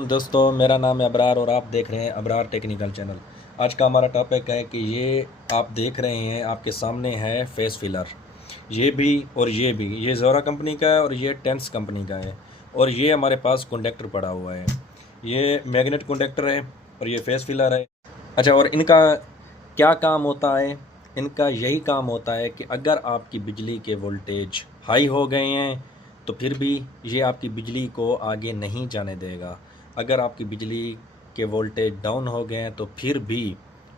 दोस्तों, मेरा नाम है अबरार और आप देख रहे हैं अबरार टेक्निकल चैनल। आज का हमारा टॉपिक है कि ये आप देख रहे हैं, आपके सामने है फेस फिलर। ये भी और ये ज़ोरा कंपनी का है और ये टेंस कंपनी का है। और ये हमारे पास कॉन्डक्टर पड़ा हुआ है। ये मैग्नेट कॉन्डक्टर है और ये फेस फिलर है। अच्छा, और इनका क्या काम होता है? इनका यही काम होता है कि अगर आपकी बिजली के वोल्टेज हाई हो गए हैं तो फिर भी ये आपकी बिजली को आगे नहीं जाने देगा। अगर आपकी बिजली के वोल्टेज डाउन हो गए हैं तो फिर भी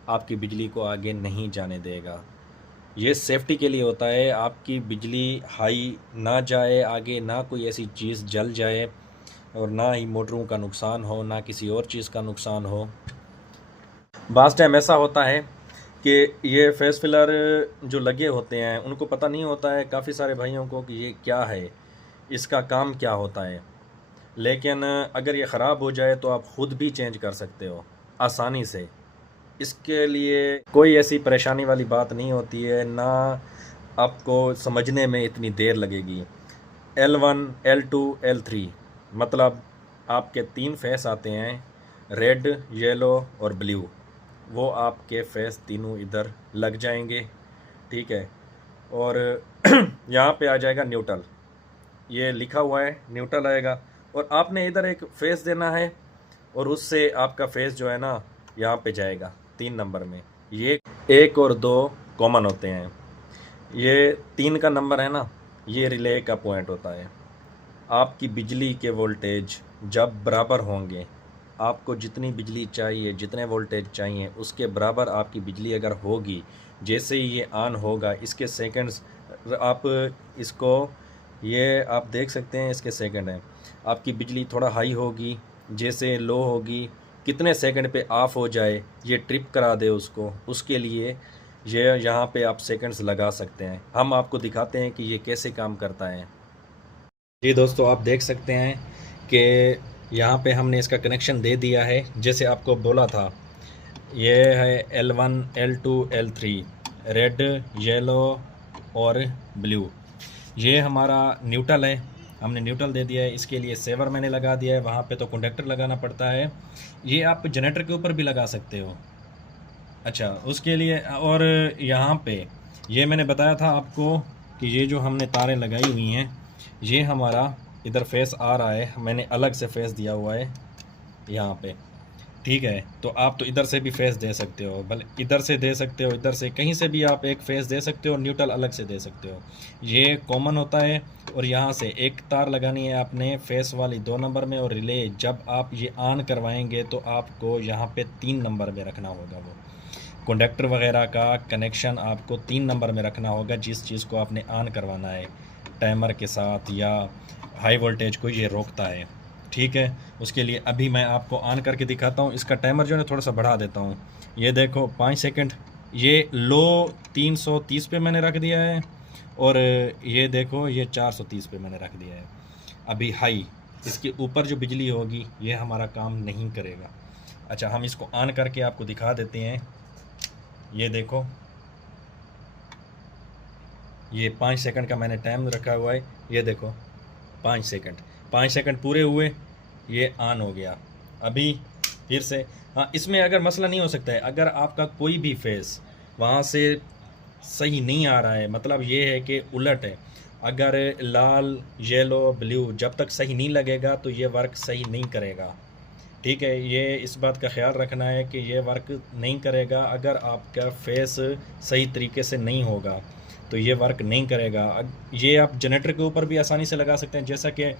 आपकी बिजली को आगे नहीं जाने देगा। ये सेफ्टी के लिए होता है, आपकी बिजली हाई ना जाए आगे, ना कोई ऐसी चीज़ जल जाए और ना ही मोटरों का नुकसान हो, ना किसी और चीज़ का नुकसान हो। बाज़ टाइम ऐसा होता है कि ये फेस फिलर जो लगे होते हैं उनको पता नहीं होता है, काफ़ी सारे भाइयों को, कि ये क्या है, इसका काम क्या होता है। लेकिन अगर ये ख़राब हो जाए तो आप ख़ुद भी चेंज कर सकते हो आसानी से। इसके लिए कोई ऐसी परेशानी वाली बात नहीं होती है, ना आपको समझने में इतनी देर लगेगी। L1, L2, L3 मतलब आपके 3 फेस आते हैं, रेड, येलो और ब्लू। वो आपके फेस तीनों इधर लग जाएंगे, ठीक है। और यहाँ पे आ जाएगा न्यूट्रल, ये लिखा हुआ है न्यूट्रल आएगा। और आपने इधर एक फेस देना है और उससे आपका फेस जो है ना यहाँ पे जाएगा 3 नंबर में। ये 1 और 2 कॉमन होते हैं, ये 3 का नंबर है ना, ये रिले का पॉइंट होता है। आपकी बिजली के वोल्टेज जब बराबर होंगे, आपको जितनी बिजली चाहिए, जितने वोल्टेज चाहिए, उसके बराबर आपकी बिजली अगर होगी, जैसे ही ये ऑन होगा, इसके सेकंड्स आप इसको, ये आप देख सकते हैं, इसके सेकंड हैं। आपकी बिजली थोड़ा हाई होगी, जैसे लो होगी, कितने सेकंड पे ऑफ हो जाए, ये ट्रिप करा दे उसको, उसके लिए ये यहाँ पे आप सेकंड्स लगा सकते हैं। हम आपको दिखाते हैं कि ये कैसे काम करता है। जी दोस्तों, आप देख सकते हैं कि यहाँ पे हमने इसका कनेक्शन दे दिया है, जैसे आपको बोला था। ये है L1, L2, L3, red, yellow और ब्लू। ये हमारा न्यूट्रल है, हमने न्यूट्रल दे दिया है। इसके लिए सेवर मैंने लगा दिया है, वहाँ पे तो कंडक्टर लगाना पड़ता है। ये आप जनरेटर के ऊपर भी लगा सकते हो। अच्छा, उसके लिए और यहाँ पे ये मैंने बताया था आपको कि ये जो हमने तारें लगाई हुई हैं, ये हमारा इधर फेस आ रहा है, मैंने अलग से फेस दिया हुआ है यहाँ पे, ठीक है। तो आप तो इधर से भी फेस दे सकते हो, भले इधर से दे सकते हो, इधर से कहीं से भी आप एक फेस दे सकते हो, न्यूट्रल अलग से दे सकते हो। ये कॉमन होता है। और यहाँ से एक तार लगानी है आपने फेस वाली 2 नंबर में, और रिले जब आप ये ऑन करवाएंगे तो आपको यहाँ पे 3 नंबर में रखना होगा। वो कंडक्टर वगैरह का कनेक्शन आपको 3 नंबर में रखना होगा, जिस चीज़ को आपने ऑन करवाना है टाइमर के साथ, या हाई वोल्टेज को ये रोकता है, ठीक है। उसके लिए अभी मैं आपको ऑन करके दिखाता हूँ। इसका टाइमर जो है थोड़ा सा बढ़ा देता हूँ। ये देखो 5 सेकंड, ये लो 330 पे मैंने रख दिया है, और ये देखो ये 430 पे मैंने रख दिया है। अभी हाई, इसके ऊपर जो बिजली होगी ये हमारा काम नहीं करेगा। अच्छा, हम इसको ऑन करके आपको दिखा देते हैं। ये देखो, ये 5 सेकंड का मैंने टाइम रखा हुआ है। ये देखो 5 सेकंड पूरे हुए, ये ऑन हो गया। अभी फिर से, हाँ, इसमें अगर मसला नहीं हो सकता है, अगर आपका कोई भी फेस वहाँ से सही नहीं आ रहा है, मतलब ये है कि उलट है, अगर लाल, येलो, ब्लू जब तक सही नहीं लगेगा तो ये वर्क सही नहीं करेगा, ठीक है। ये इस बात का ख्याल रखना है कि ये वर्क नहीं करेगा। अगर आपका फेस सही तरीके से नहीं होगा तो ये वर्क नहीं करेगा। ये आप जनरेटर के ऊपर भी आसानी से लगा सकते हैं, जैसा कि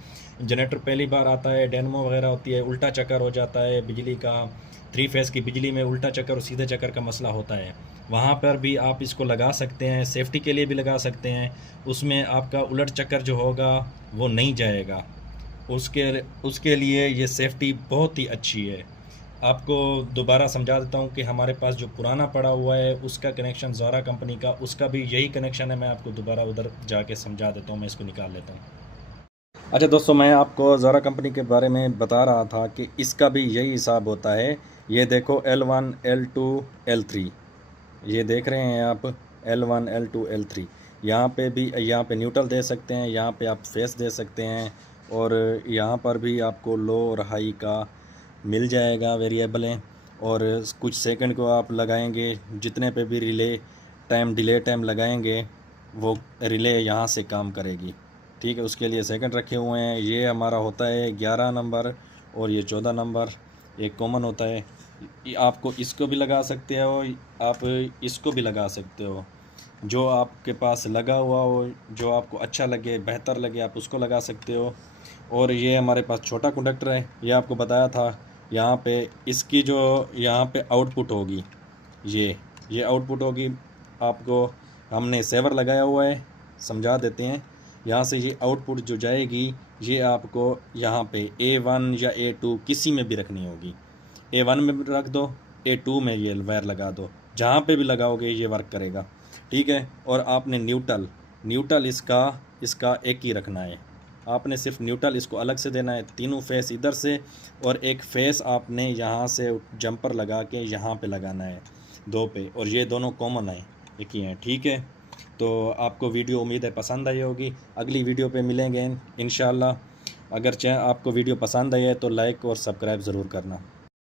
जनरेटर पहली बार आता है, डेनमो वगैरह होती है, उल्टा चक्कर हो जाता है बिजली का, 3 फेस की बिजली में उल्टा चक्कर और सीधे चक्कर का मसला होता है, वहाँ पर भी आप इसको लगा सकते हैं। सेफ्टी के लिए भी लगा सकते हैं, उसमें आपका उलट चक्कर जो होगा वो नहीं जाएगा। उसके उसके लिए ये सेफ्टी बहुत ही अच्छी है। आपको दोबारा समझा देता हूँ कि हमारे पास जो पुराना पड़ा हुआ है उसका कनेक्शन ज़ोरा कंपनी का, उसका भी यही कनेक्शन है। मैं आपको दोबारा उधर जाके समझा देता हूँ, मैं इसको निकाल लेता हूँ। अच्छा दोस्तों, मैं आपको ज़ोरा कंपनी के बारे में बता रहा था कि इसका भी यही हिसाब होता है। ये देखो L1, L2, L3, ये देख रहे हैं आप, L1, L2, L3। यहाँ पे भी, यहाँ पे न्यूट्रल दे सकते हैं, यहाँ पे आप फेस दे सकते हैं, और यहाँ पर भी आपको लो और हाई का मिल जाएगा वेरिएबलें, और कुछ सेकंड को आप लगाएंगे, जितने पे भी रिले टाइम डिले टाइम लगाएंगे वो रिले यहाँ से काम करेगी। ठीक है, उसके लिए सेकंड रखे हुए हैं। ये हमारा होता है 11 नंबर और ये 14 नंबर, एक कॉमन होता है। आपको इसको भी लगा सकते हो, आप इसको भी लगा सकते हो, जो आपके पास लगा हुआ हो, जो आपको अच्छा लगे बेहतर लगे आप उसको लगा सकते हो। और ये हमारे पास छोटा कंडक्टर है, ये आपको बताया था। यहाँ पे इसकी जो यहाँ पे आउटपुट होगी, ये आउटपुट होगी। आपको हमने सेवर लगाया हुआ है, समझा देते हैं। यहाँ से ये आउटपुट जो जाएगी ये आपको यहाँ पे A1 या A2 किसी में भी रखनी होगी। A1 में भी रख दो, A2 में ये वायर लगा दो, जहाँ पे भी लगाओगे ये वर्क करेगा। ठीक है, और आपने न्यूट्रल इसका एक ही रखना है। आपने सिर्फ न्यूट्रल इसको अलग से देना है, तीनों फेस इधर से, और एक फेस आपने यहाँ से जंपर लगा के यहाँ पे लगाना है, दो पे, और ये दोनों कॉमन है, एक ही हैं। ठीक है, तो आपको वीडियो उम्मीद है पसंद आई होगी। अगली वीडियो पे मिलेंगे इंशाल्लाह। अगर आपको वीडियो पसंद आई है तो लाइक और सब्सक्राइब ज़रूर करना।